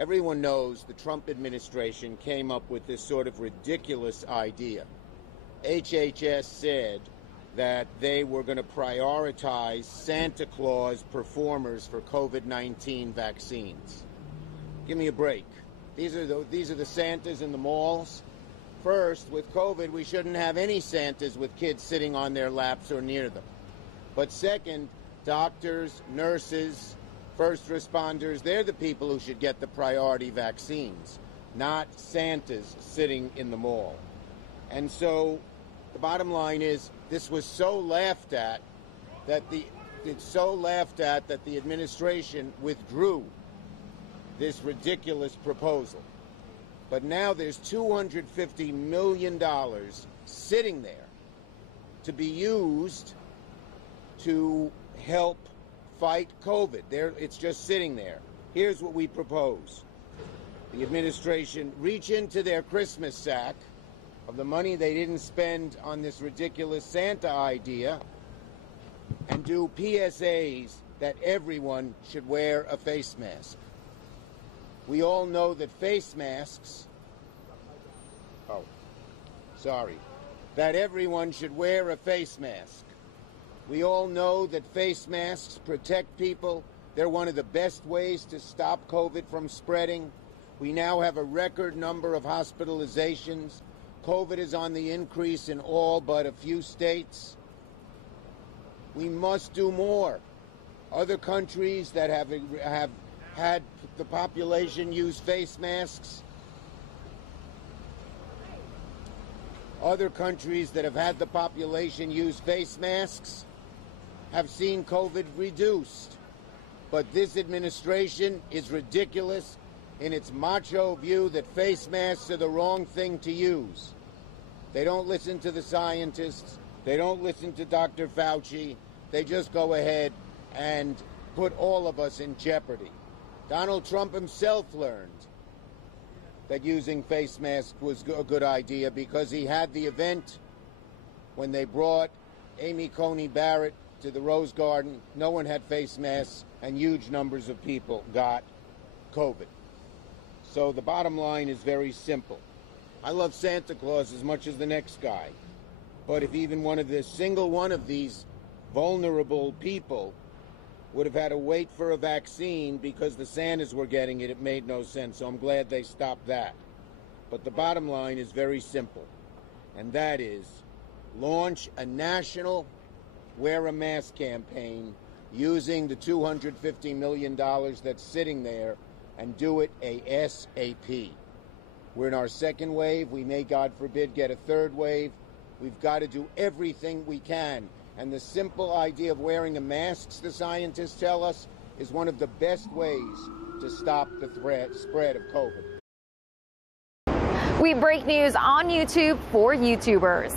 Everyone knows the Trump administration came up with this sort of ridiculous idea. HHS said that they were going to prioritize Santa Claus performers for COVID-19 vaccines. Give me a break. These are the Santas in the malls. First, with COVID, we shouldn't have any Santas with kids sitting on their laps or near them. But second, doctors, nurses, first responders, they're the people who should get the priority vaccines, not Santas sitting in the mall. And so the bottom line is this was so laughed at that the administration withdrew this ridiculous proposal. But now there's $250 million sitting there to be used to help fight COVID. It's just sitting there. Here's what we propose. The administration reach into their Christmas sack of the money they didn't spend on this ridiculous Santa idea and do PSAs that everyone should wear a face mask. We all know that face masks, that everyone should wear a face mask. We all know that face masks protect people. They're one of the best ways to stop COVID from spreading. We now have a record number of hospitalizations. COVID is on the increase in all but a few states. We must do more. Other countries that have had the population use face masks, have seen COVID reduced. But this administration is ridiculous in its macho view that face masks are the wrong thing to use. They don't listen to the scientists. They don't listen to Dr. Fauci. They just go ahead and put all of us in jeopardy. Donald Trump himself learned that using face masks was a good idea because he had the event when they brought Amy Coney Barrett to the Rose Garden. No one had face masks, and huge numbers of people got COVID. So the bottom line is very simple. I love Santa Claus as much as the next guy. But if even single one of these vulnerable people would have had to wait for a vaccine because the Santas were getting it, it made no sense. So I'm glad they stopped that. But the bottom line is very simple, and that is launch a national wear a mask campaign using the $250 million that's sitting there, and do it ASAP. We're in our second wave. We may, God forbid, get a third wave. We've got to do everything we can. And the simple idea of wearing the masks, the scientists tell us, is one of the best ways to stop the spread of COVID. We break news on YouTube for YouTubers.